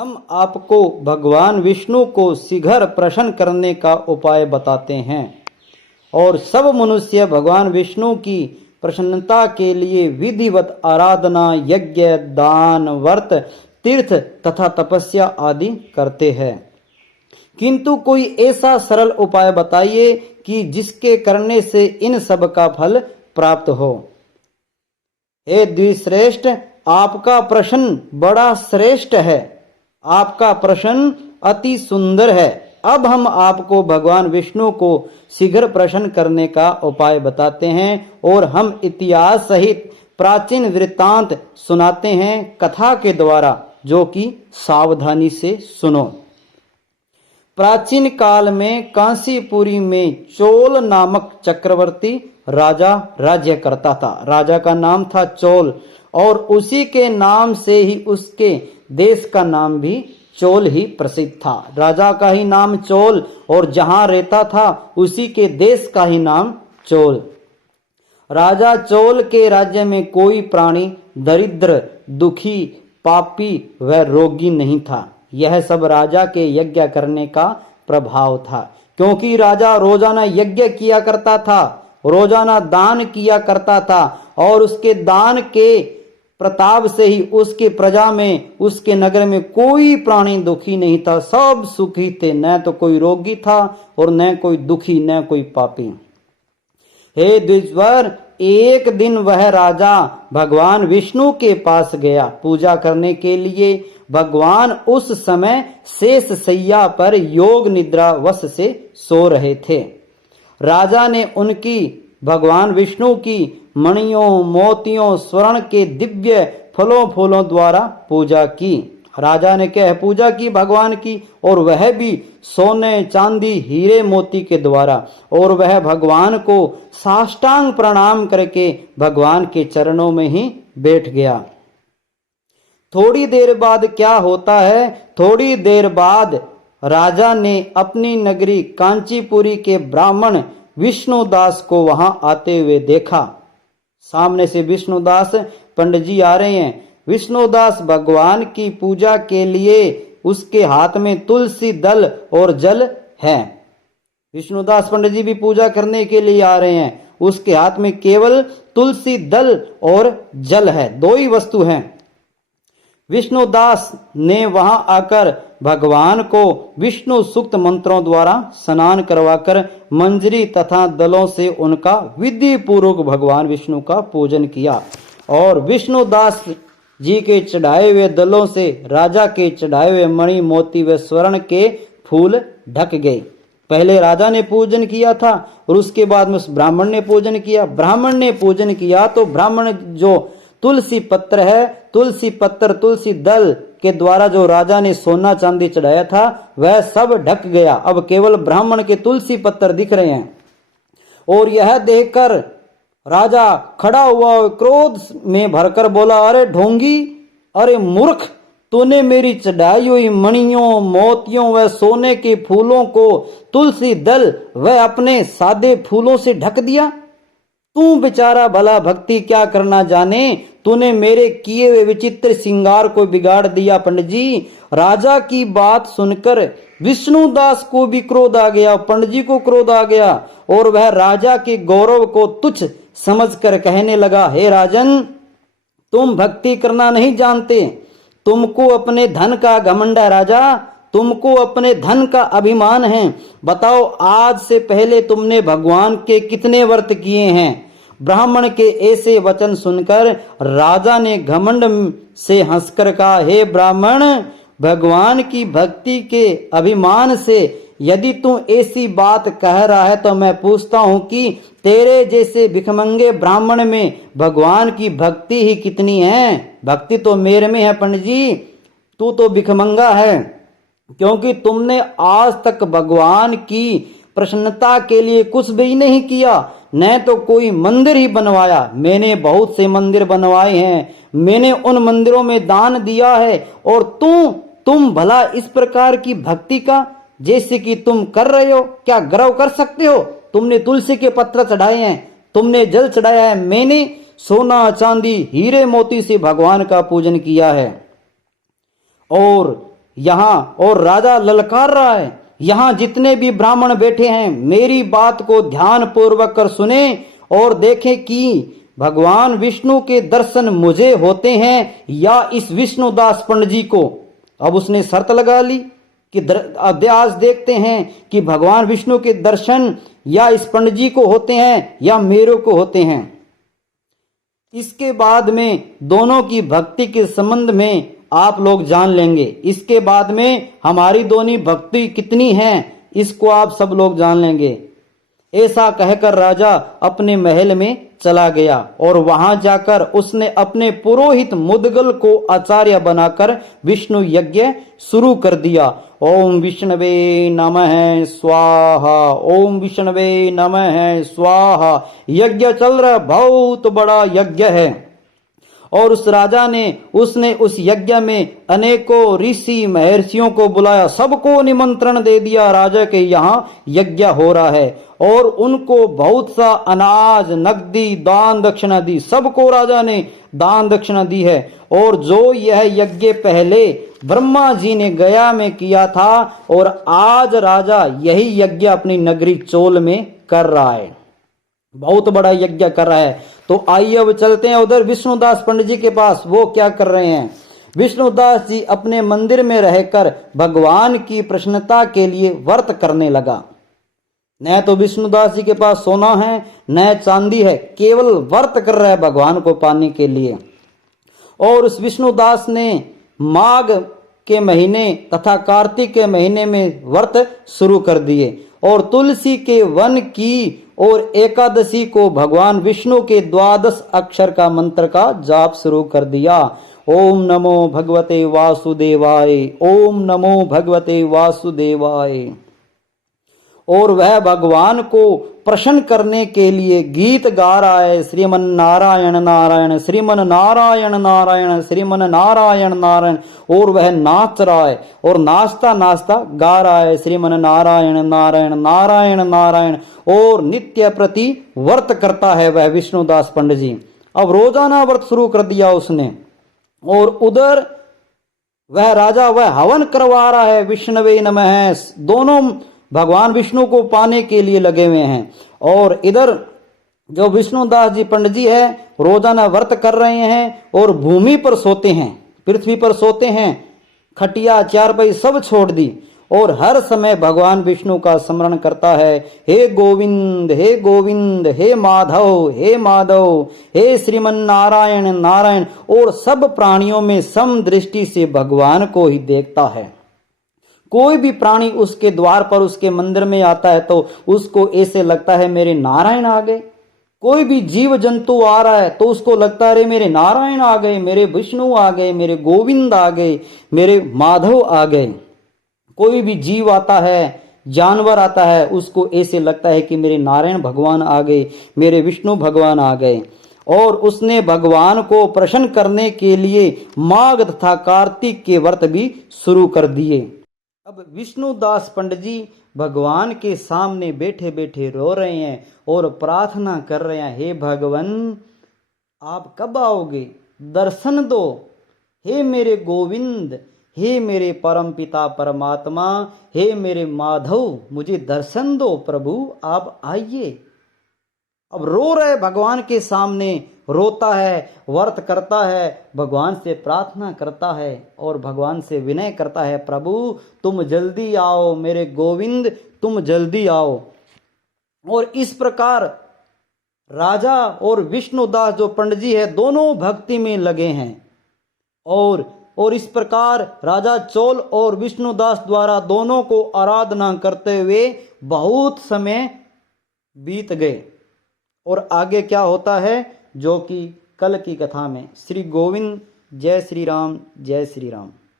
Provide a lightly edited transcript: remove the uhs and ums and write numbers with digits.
हम आपको भगवान विष्णु को शीघ्र प्रसन्न करने का उपाय बताते हैं और सब मनुष्य भगवान विष्णु की प्रसन्नता के लिए विधिवत आराधना, यज्ञ, दान, व्रत, तीर्थ तथा तपस्या आदि करते हैं। किंतु कोई ऐसा सरल उपाय बताइए कि जिसके करने से इन सब का फल प्राप्त हो। हे द्विश्रेष्ठ, आपका प्रश्न बड़ा श्रेष्ठ है, आपका प्रश्न अति सुंदर है। अब हम आपको भगवान विष्णु को शीघ्र प्रसन्न करने का उपाय बताते हैं और हम इतिहास सहित प्राचीन वृत्तांत सुनाते हैं कथा के द्वारा, जो कि सावधानी से सुनो। प्राचीन काल में कांसीपुरी में चोल नामक चक्रवर्ती राजा राज्य करता था। राजा का नाम था चोल और उसी के नाम से ही उसके देश का नाम भी चोल ही प्रसिद्ध था। राजा का ही नाम चोल और जहां रहता था उसी के देश का ही नाम चोल। राजा चोल के राज्य में कोई प्राणी दरिद्र, दुखी, पापी व रोगी नहीं था। यह सब राजा के यज्ञ करने का प्रभाव था, क्योंकि राजा रोजाना यज्ञ किया करता था, रोजाना दान किया करता था और उसके दान के प्रताप से ही उसके प्रजा में, उसके नगर में कोई प्राणी दुखी नहीं था, सब सुखी थे। न तो कोई रोगी था और न कोई दुखी, न कोई पापी। हे द्विजवर, एक दिन वह राजा भगवान विष्णु के पास गया पूजा करने के लिए। भगवान उस समय शेष शैया पर योग निद्रा वश से सो रहे थे। राजा ने उनकी भगवान विष्णु की मणियों, मोतियों, स्वर्ण के दिव्य फलों फूलों द्वारा पूजा की। राजा ने क्या पूजा की भगवान की, और वह भी सोने, चांदी, हीरे, मोती के द्वारा। और वह भगवान को साष्टांग प्रणाम करके भगवान के चरणों में ही बैठ गया। थोड़ी देर बाद क्या होता है, थोड़ी देर बाद राजा ने अपनी नगरी कांचीपुरी के ब्राह्मण विष्णुदास को वहां आते हुए देखा। सामने से विष्णुदास पंडित जी आ रहे हैं। विष्णुदास भगवान की पूजा के लिए उसके हाथ में तुलसी दल और जल है। विष्णुदास पंडित जी भी पूजा करने के लिए आ रहे हैं, उसके हाथ में केवल तुलसी दल और जल है, दो ही वस्तु हैं। विष्णुदास ने वहां आकर भगवान को विष्णु सूक्त मंत्रों द्वारा स्नान करवाकर मंजरी तथा दलों से उनका विधि पूर्वक भगवान विष्णु का पूजन किया और विष्णुदास जी के चढ़ाए हुए दलों से राजा के चढ़ाए हुए मणि, मोती व स्वर्ण के फूल ढक गए। पहले राजा ने पूजन किया था और उसके बाद में उस ब्राह्मण ने पूजन किया। ब्राह्मण ने पूजन किया तो ब्राह्मण जो तुलसी पत्र है, तुलसी पत्र, तुलसी दल के द्वारा जो राजा ने सोना चांदी चढ़ाया था वह सब ढक गया। अब केवल ब्राह्मण के तुलसी पत्र दिख रहे हैं। और यह देखकर राजा खड़ा हुआ और क्रोध में भरकर बोला, अरे ढोंगी, अरे मूर्ख, तूने मेरी चढ़ाई हुई मणियों, मोतियों व सोने के फूलों को तुलसी दल व अपने सादे फूलों से ढक दिया। तू बेचारा भला भक्ति क्या करना जाने, तूने मेरे किए हुए विचित्र श्रृंगार को बिगाड़ दिया। पंडित जी, राजा की बात सुनकर विष्णुदास को भी क्रोध आ गया, पंडित जी को क्रोध आ गया और वह राजा के गौरव को तुच्छ समझकर कहने लगा, हे राजन, तुम भक्ति करना नहीं जानते, तुमको अपने धन का घमंड है। राजा, तुमको अपने धन का अभिमान है। बताओ, आज से पहले तुमने भगवान के कितने व्रत किए हैं? ब्राह्मण के ऐसे वचन सुनकर राजा ने घमंड से हंसकर कहा, हे ब्राह्मण, भगवान की भक्ति के अभिमान से यदि तू ऐसी बात कह रहा है तो मैं पूछता हूं कि तेरे जैसे भिखमंगे ब्राह्मण में भगवान की भक्ति ही कितनी है? भक्ति तो मेरे में है पंडित जी, तू तो भिखमंगा है, क्योंकि तुमने आज तक भगवान की प्रसन्नता के लिए कुछ भी नहीं किया, न तो कोई मंदिर ही बनवाया। मैंने बहुत से मंदिर बनवाए हैं, मैंने उन मंदिरों में दान दिया है, और तुम भला इस प्रकार की भक्ति का जैसे कि तुम कर रहे हो, क्या गर्व कर सकते हो? तुमने तुलसी के पत्र चढ़ाए हैं, तुमने जल चढ़ाया है, मैंने सोना चांदी हीरे मोती से भगवान का पूजन किया है। और यहाँ और राजा ललकार रहा है, यहाँ जितने भी ब्राह्मण बैठे हैं मेरी बात को ध्यान पूर्वक कर सुने और देखें कि भगवान विष्णु के दर्शन मुझे होते हैं या इस विष्णुदास पंडित जी को। अब उसने शर्त लगा ली कि आज देखते हैं कि भगवान विष्णु के दर्शन या इस पंडित जी को होते हैं या मेरे को होते हैं। इसके बाद में दोनों की भक्ति के संबंध में आप लोग जान लेंगे। इसके बाद में हमारी दोनों भक्ति कितनी है इसको आप सब लोग जान लेंगे। ऐसा कहकर राजा अपने महल में चला गया और वहां जाकर उसने अपने पुरोहित मुदगल को आचार्य बनाकर विष्णु यज्ञ शुरू कर दिया। ओम विष्णवे नमः स्वाहा, ओम विष्णवे नमः स्वाहा। यज्ञ चल रहा, बहुत बड़ा यज्ञ है। और उस राजा ने उसने उस यज्ञ में अनेकों ऋषि महर्षियों को बुलाया, सबको निमंत्रण दे दिया राजा के यहाँ यज्ञ हो रहा है और उनको बहुत सा अनाज नकदी दान दक्षिणा दी। सबको राजा ने दान दक्षिणा दी है। और जो यह यज्ञ पहले ब्रह्मा जी ने गया में किया था और आज राजा यही यज्ञ अपनी नगरी चोल में कर रहा है, बहुत बड़ा यज्ञ कर रहा है। तो आइए अब चलते हैं उधर विष्णुदास पंडित जी के पास, वो क्या कर रहे हैं। विष्णुदास जी अपने मंदिर में रहकर भगवान की प्रसन्नता के लिए व्रत करने लगा। न तो विष्णुदास जी के पास सोना है न चांदी है, केवल व्रत कर रहा है भगवान को पाने के लिए। और उस विष्णुदास ने माघ के महीने तथा कार्तिक के महीने में व्रत शुरू कर दिए और तुलसी के वन की और एकादशी को भगवान विष्णु के 12 अक्षर का मंत्र का जाप शुरू कर दिया। ओम नमो भगवते वासुदेवाय, ओम नमो भगवते वासुदेवाय। और वह भगवान को प्रसन्न करने के लिए गीत गा रहा है, श्रीमन नारायण नारायण श्रीमन नारायण नारायण श्रीमन नारायण नारायण। और वह नाच रहा है और नाचता नाचता गा रहा है श्रीमन नारायण नारायण नारायण नारायण। और नित्य प्रति व्रत करता है वह विष्णुदास पंडित जी। अब रोजाना व्रत शुरू कर दिया उसने। और उधर वह राजा वह हवन करवा रहा है, विष्णवे नमः, दोनों भगवान विष्णु को पाने के लिए लगे हुए हैं। और इधर जो विष्णुदास जी पंडित जी है रोजाना व्रत कर रहे हैं और भूमि पर सोते हैं, पृथ्वी पर सोते हैं, खटिया चारपाई सब छोड़ दी और हर समय भगवान विष्णु का स्मरण करता है। हे गोविंद हे गोविंद, हे माधव हे माधव, हे श्रीमन नारायण नारायण। और सब प्राणियों में सम दृष्टि से भगवान को ही देखता है। कोई भी प्राणी उसके द्वार पर उसके मंदिर में आता है तो उसको ऐसे लगता है मेरे नारायण आ गए। कोई भी जीव जंतु आ रहा है तो उसको लगता है मेरे नारायण आ गए, मेरे विष्णु आ गए, मेरे गोविंद आ गए, मेरे माधव आ गए। कोई भी जीव आता है, जानवर आता है, उसको ऐसे लगता है कि मेरे नारायण भगवान आ गए, मेरे विष्णु भगवान आ गए। और उसने भगवान को प्रसन्न करने के लिए माघ तथा कार्तिक के व्रत भी शुरू कर दिए। अब विष्णुदास पंडित जी भगवान के सामने बैठे बैठे रो रहे हैं और प्रार्थना कर रहे हैं, हे भगवान आप कब आओगे, दर्शन दो, हे मेरे गोविंद, हे मेरे परम पिता परमात्मा, हे मेरे माधव मुझे दर्शन दो प्रभु, आप आइए। अब रो रहे भगवान के सामने, रोता है, व्रत करता है, भगवान से प्रार्थना करता है और भगवान से विनय करता है, प्रभु तुम जल्दी आओ, मेरे गोविंद तुम जल्दी आओ। और इस प्रकार राजा और विष्णुदास जो पंडित जी है दोनों भक्ति में लगे हैं। और इस प्रकार राजा चोल और विष्णुदास द्वारा दोनों को आराधना करते हुए बहुत समय बीत गए। और आगे क्या होता है जो कि कल की कथा में। श्री गोविंद, जय श्री राम, जय श्री राम।